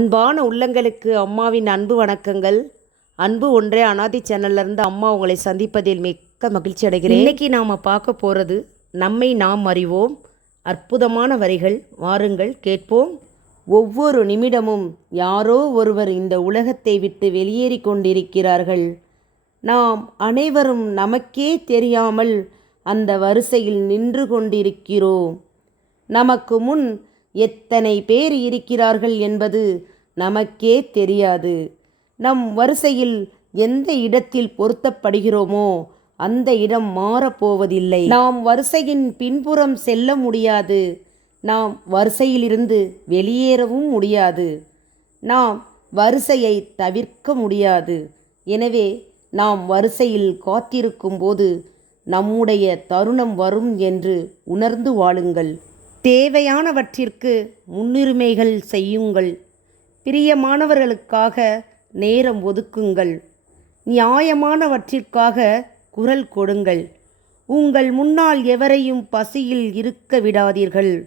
அன்பான உள்ளங்களுக்கு அம்மாவின் அன்பு வணக்கங்கள். அன்பு ஒன்றே அனாதி சேனல்ல இருந்து அம்மா உங்களை சந்திப்பதில் மிக்க மகிழ்ச்சி அடைகிறேன். இன்னைக்கு நாம் பார்க்க போகிறது நம்மை நாம் அறிவோம். அற்புதமான வரிகள் வாருங்கள் கேட்போம். ஒவ்வொரு நிமிடமும் யாரோ ஒருவர் இந்த உலகத்தை விட்டு வெளியேறி கொண்டிருக்கிறார்கள். நாம் அனைவரும் நமக்கே தெரியாமல் அந்த வரிசையில் நின்று கொண்டிருக்கிறோம். நமக்கு முன் எத்தனை பேர் இருக்கிறார்கள் என்பது நமக்கே தெரியாது. நம் வரிசையில் எந்த இடத்தில் பொருத்தப்படுகிறோமோ அந்த இடம் மாறப்போவதில்லை. நாம் வரிசையின் பின்புறம் செல்ல முடியாது. நாம் வரிசையிலிருந்து வெளியேறவும் முடியாது. நாம் வரிசையை தவிர்க்க முடியாது. எனவே நாம் வரிசையில் காத்திருக்கும் போது நம்முடைய தருணம் வரும் என்று உணர்ந்து வாழுங்கள். தேவையானவற்றிற்கு முன்னுரிமைகள் செய்யுங்கள். பிரியமானவர்களுக்காக நேரம் ஒதுக்குங்கள். நியாயமானவற்றிற்காக குரல் கொடுங்கள். உங்கள் முன்னால் எவரையும் பசியில் இருக்க விடாதீர்கள்.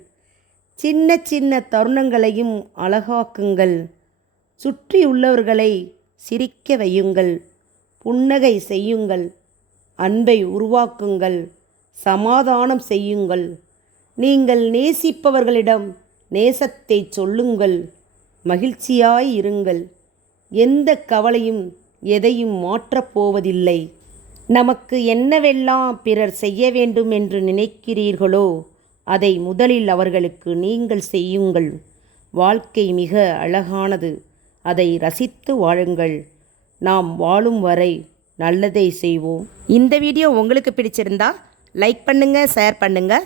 சின்ன சின்ன தருணங்களையும் அழகாக்குங்கள். சுற்றியுள்ளவர்களை சிரிக்க வையுங்கள். புன்னகை செய்யுங்கள். அன்பை உருவாக்குங்கள். சமாதானம் செய்யுங்கள். நீங்கள் நேசிப்பவர்களிடம் நேசத்தை சொல்லுங்கள் மகிழ்ச்சியாய் இருங்கள். எந்த கவலையும் எதையும் மாற்றப் போவதில்லை. நமக்கு என்னவெல்லாம் பிறர் செய்ய வேண்டும் என்று நினைக்கிறீர்களோ அதை முதலில் அவர்களுக்கு நீங்கள் செய்யுங்கள். வாழ்க்கை மிக அழகானது. அதை ரசித்து வாழுங்கள். நாம் வாழும் வரை நல்லதை செய்வோம். இந்த வீடியோ உங்களுக்கு பிடிச்சிருந்தா லைக் பண்ணுங்கள் ஷேர் பண்ணுங்கள்